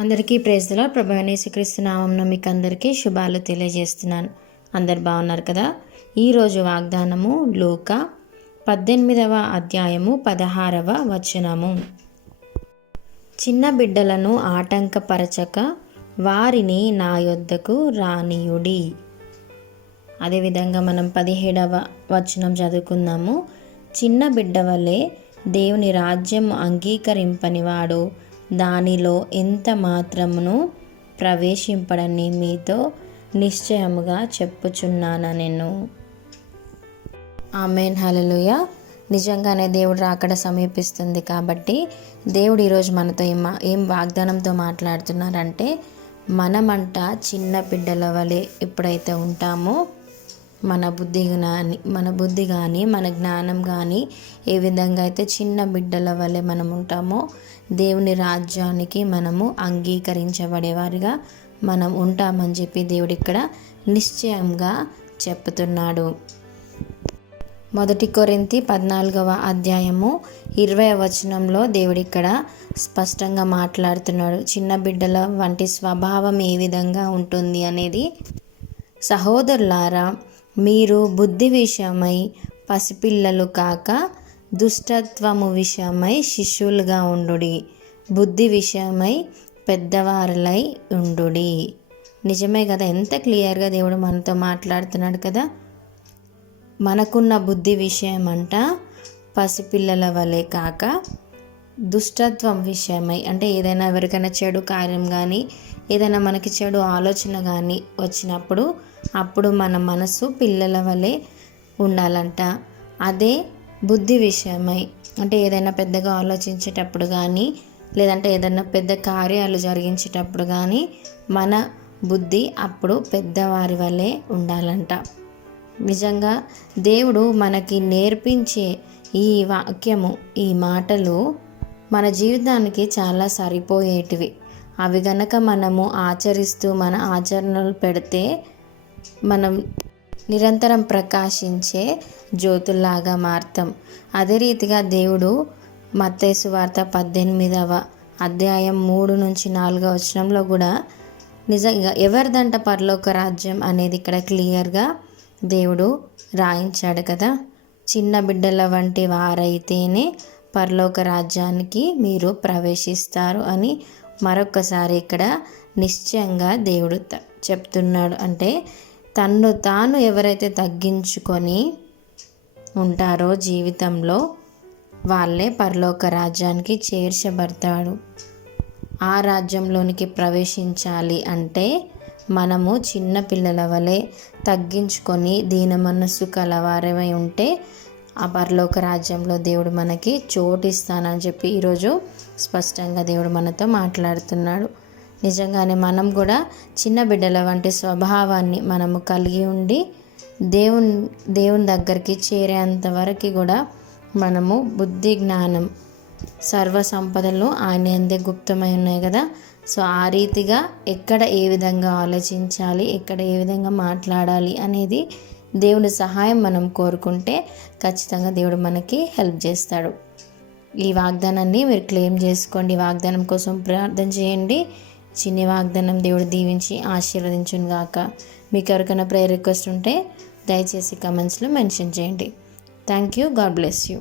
అందరికీ praise the lord. ప్రభువైన యేసుక్రీస్తు నామమున మీకు అందరికీ శుభాలు తెలియజేస్తున్నాను. అందరు బాగున్నారు కదా. ఈరోజు వాగ్దానము లూకా 18వ అధ్యాయము 16వ వచనము. చిన్న బిడ్డలను ఆటంకపరచక వారిని నా యొద్దకు రానియుడి. అదేవిధంగా మనం 17వ వచనం చదువుకుందాము. చిన్న బిడ్డ వలె దేవుని రాజ్యం అంగీకరింపనివాడు దానిలో ఎంత మాత్రమును ప్రవేశింపడని మీతో నిశ్చయముగా చెప్పుచున్నాను నేను. ఆమేన్, హల్లెలూయా. నిజంగానే దేవుడు రాకడ సమీపిస్తుంది కాబట్టి దేవుడు ఈరోజు మనతో ఏం వాగ్దానంతో మాట్లాడుతున్నారంటే, మనమంట చిన్న బిడ్డల వలె ఎప్పుడైతే ఉంటామో మన బుద్ధి కానీ మన జ్ఞానం కానీ ఏ విధంగా అయితే చిన్న బిడ్డల వలె మనం ఉంటామో దేవుని రాజ్యానికి మనము అంగీకరించబడేవారిగా మనం ఉంటామని చెప్పి దేవుడు ఇక్కడ నిశ్చయంగా చెప్తున్నాడు. 1 కొరింథీ 14వ అధ్యాయము 20వ వచనంలో దేవుడు ఇక్కడ స్పష్టంగా మాట్లాడుతున్నాడు. చిన్న బిడ్డల వంటి స్వభావం ఏ విధంగా ఉంటుంది అనేది. సహోదరులారా, మీరు బుద్ధి విషయమై పసిపిల్లలు కాక దుష్టత్వము విషయమై శిష్యులుగా ఉండుడి, బుద్ధి విషయమై పెద్దవారులై ఉండుడి. నిజమే కదా, ఎంత క్లియర్గా దేవుడు మనతో మాట్లాడుతున్నాడు కదా. మనకున్న బుద్ధి విషయం అంట పసిపిల్లల వలె కాక దుష్టత్వం విషయమై, అంటే ఏదైనా ఎవరికైనా చెడు కార్యం కానీ ఏదైనా మనకి చెడు ఆలోచన కానీ వచ్చినప్పుడు అప్పుడు మన మనసు పిల్లల వలె ఉండాలంట. అదే బుద్ధి విషయమై, అంటే ఏదైనా పెద్దగా ఆలోచించేటప్పుడు కానీ లేదంటే ఏదైనా పెద్ద కార్యాలు జరిగించేటప్పుడు కానీ మన బుద్ధి అప్పుడు పెద్దవారి వలె ఉండాలంట. నిజంగా దేవుడు మనకి నేర్పించే ఈ వాక్యము, ఈ మాటలు మన జీవితానికి చాలా సరిపోయేటివి. అవి గనక మనము ఆచరిస్తూ మన ఆచరణలు పెడితే మనం నిరంతరం ప్రకాశించే జ్యోతుల్లాగా మారుతాం. అదే రీతిగా దేవుడు మత్తయి సువార్త 18వ అధ్యాయం 3-4 వచనంలో కూడా నిజంగా ఎవరిదంట పరలోక రాజ్యం అనేది ఇక్కడ క్లియర్గా దేవుడు రాయించాడు కదా. చిన్న బిడ్డల వంటి వారైతేనే పరలోక రాజ్యానికి మీరు ప్రవేశిస్తారు అని మరొకసారి ఇక్కడ నిశ్చయంగా దేవుడు చెప్తున్నాడు. అంటే తన్ను తాను ఎవరైతే తగ్గించుకొని ఉంటారో జీవితంలో వాళ్ళే పరలోక రాజ్యానికి చేర్చబడతాడు. ఆ రాజ్యంలోనికి ప్రవేశించాలి అంటే మనము చిన్న పిల్లల వలె తగ్గించుకొని దీన మనస్సు కలవారమై ఉంటే ఆ పరలోక రాజ్యంలో దేవుడు మనకి చోటు ఇస్తానని చెప్పి ఈరోజు స్పష్టంగా దేవుడు మనతో మాట్లాడుతున్నాడు. నిజంగానే మనం కూడా చిన్న బిడ్డల వంటి స్వభావాన్ని మనము కలిగి ఉండి దేవుని దగ్గరికి చేరేంత వరకు కూడా మనము బుద్ధి జ్ఞానం సర్వ సంపదలు ఆయన యందే గుప్తమై ఉన్నాయి కదా. సో ఆ రీతిగా ఎక్కడ ఏ విధంగా ఆలోచించాలి, ఎక్కడ ఏ విధంగా మాట్లాడాలి అనేది దేవుని సహాయం మనం కోరుకుంటే ఖచ్చితంగా దేవుడు మనకి హెల్ప్ చేస్తాడు. ఈ వాగ్దానాన్ని మీరు క్లెయిమ్ చేసుకోండి. వాగ్దానం కోసం ప్రార్థన చేయండి. చిన్ని వాగ్దానం దేవుడు దీవించి ఆశీర్వదించును గాక. మీకు ఎవరికైనా ప్రేయర్ రిక్వెస్ట్ ఉంటే దయచేసి కమెంట్స్లో మెన్షన్ చేయండి. Thank you. God bless you.